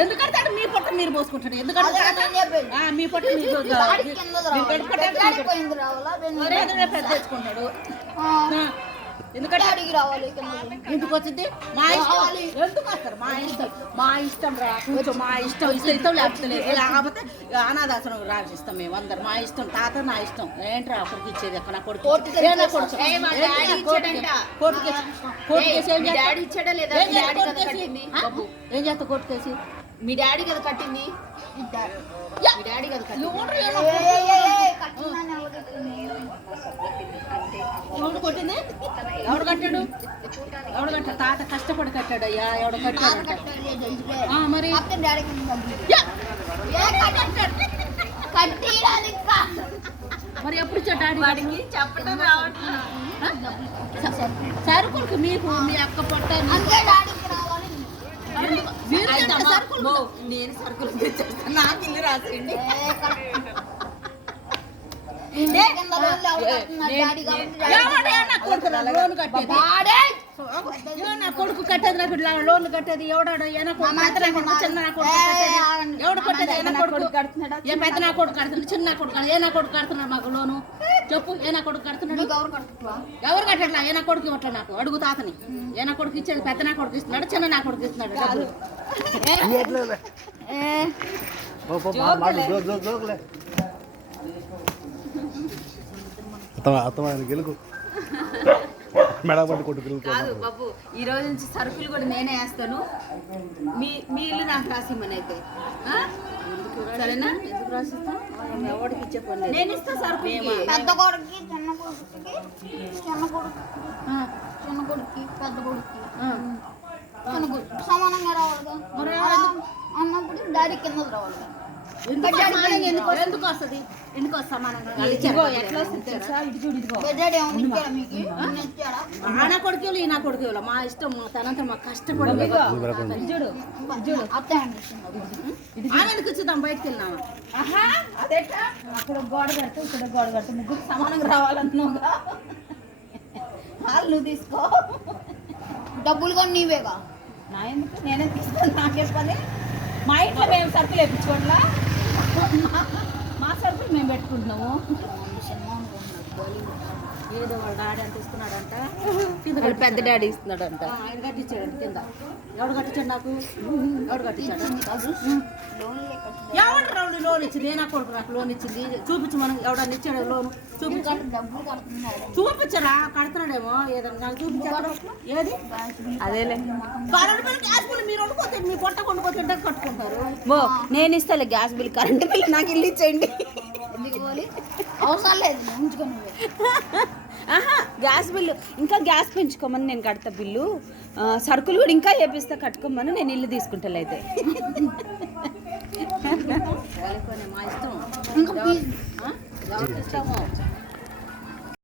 ఎందుకు కడతాడు? మీ పొట్ట మీరు పోసుకుంటాడు. ఎందుకంటే మీ పొట్ట పెద్ద తెచ్చుకుంటాడు. ఎందుకంటే అడిగి రావాలి. ఎందుకు వచ్చింది? మా ఇష్టం. ఎందుకు వస్తారు? మా ఇష్టం రా, కొంచెం మా ఇష్టం. ఇష్టం లేకపోతే లేకపోతే అనాథాశ్రమం రాసిస్తాం మేము అందరు. మా ఇష్టం. తాత నా ఇష్టం. ఏంట్రా అక్కడికి ఇచ్చేది? అక్కడ నా కొడుకు కోర్టు కేసు ఏం చేస్తా? కోర్టు కేసు మీ డాడీ కదా కట్టింది. మీ డాడీ కదా ఎవడు కొట్టింది? ఎవడు కట్టాడు? ఎవడు కట్టాడు? తాత కష్టపడి కట్టాడు అయ్యా. ఎవడు కట్టాడు? మరి మరి ఎప్పుడు ఇచ్చాడు డాడీ? వాడికి చెప్పడం రావట్లేదు. సరుకులకి మీకు మీ అక్క పొట్ట నేను సరుకులు తెచ్చేస్తాను. నాకు ఇల్లు రాసేయండి. నా కొడుకు కట్టేది నాకు లోన్లు కట్టేది ఎవడాడు? చిన్న ఎవడు కట్టేది? పెద్ద నా కొడుకు కడుతున్నాడు, చిన్న కొడుకు ఏ నా కొడుకు కడుతున్నాడు మాకు లోను? చెప్పు. ఏ నా కొడుకు కడుతున్నాడు? ఎవరు కట్టట్లా? ఏ నా కొడుకు ఇవ్వట్లే నాకు. అడుగు తాతని. ఏ నా కొడుకు ఇచ్చేది? పెద్ద నా కొడుకు ఇస్తున్నాడు, చిన్న నా కొడుకు ఇస్తున్నాడు. కాదు బాబు, ఈ రోజు నుంచి సరుకులు కూడా నేనే వేస్తాను. మీ ఇల్లు నాకు రాసిమ్మని అయితే సరేనా? ఎందుకు రాసిస్తాం? ఎవరికి ఇచ్చే పని నేను ఇస్తా సరుకు. పెద్ద కొడుకు చిన్న కొడుకుకి చిన్న కొడుకు చిన్న కొడుకు పెద్ద కొడుకు చిన్న కొడుకు సమానంగా రావాలిగా. అన్నప్పుడు డాడీ కింద రావాలి. ఎందుకు వస్తుంది? ఎందుకు సమానంగా ఎట్లా వస్తుంది తెలుసా? ఇటు చూడు. ఇదిగో నా కొడుకు ఈ నా కొడుకు మా ఇష్టం. మా తనంతా మాకు కష్టపడి చూడు. ఆమె ఎందుకు ఇచ్చుదాం? బయటకు వెళ్ళినామా? అదేటా అక్కడ గోడ కడితే ఇక్కడ గోడ కడితే ముగ్గురు సమానంగా రావాలంటున్నావుగా. వాళ్ళు నువ్వు తీసుకో. డబ్బులు కూడా నీవేగా. నా ఎందుకు? నేనే తీసుకోను. నాకే పని. మా ఇంట్లో మేము సరుకులు వేయించుకోవట్లా. మా సరుకులు మేము పెట్టుకుంటున్నాము. ఏదో వాళ్ళ డాడీ అంత ఇస్తున్నాడంట, పెద్ద డాడీ ఇస్తున్నాడంట. ఆయన కట్టించాడు కింద. ఎవడు కట్టించాడు నాకు? ఎవడు కట్టించాడు? ఎవడు రౌండ్ లోన్ ఇచ్చింది? ఏ నా కొడుకు నాకు లోన్ ఇచ్చింది? చూపించు. మనం ఎవడన్నా ఇచ్చాడు లోన్? చూపించరా? కడుతున్నాడేమో ఏదన్నా చూపించాడు. ఏది? అదేలే. గ్యాస్ బిల్ మీరు వండుకోతే మీ పొట్ట కొండుకోతే కట్టుకుంటారు. నేను ఇస్తాలే గ్యాస్ బిల్, కరెంట్ బిల్ నాకు ఇల్లు ఇచ్చేయండి. ఎందుకు పోలి? అవసరం లేదు. ఉంచుకొని గ్యాస్ బిల్లు ఇంకా గ్యాస్ పెంచుకోమని నేను కడతా బిల్లు. సరుకులు కూడా ఇంకా వేపిస్తా కట్టుకోమని నేను ఇల్లు తీసుకుంటా అయితే.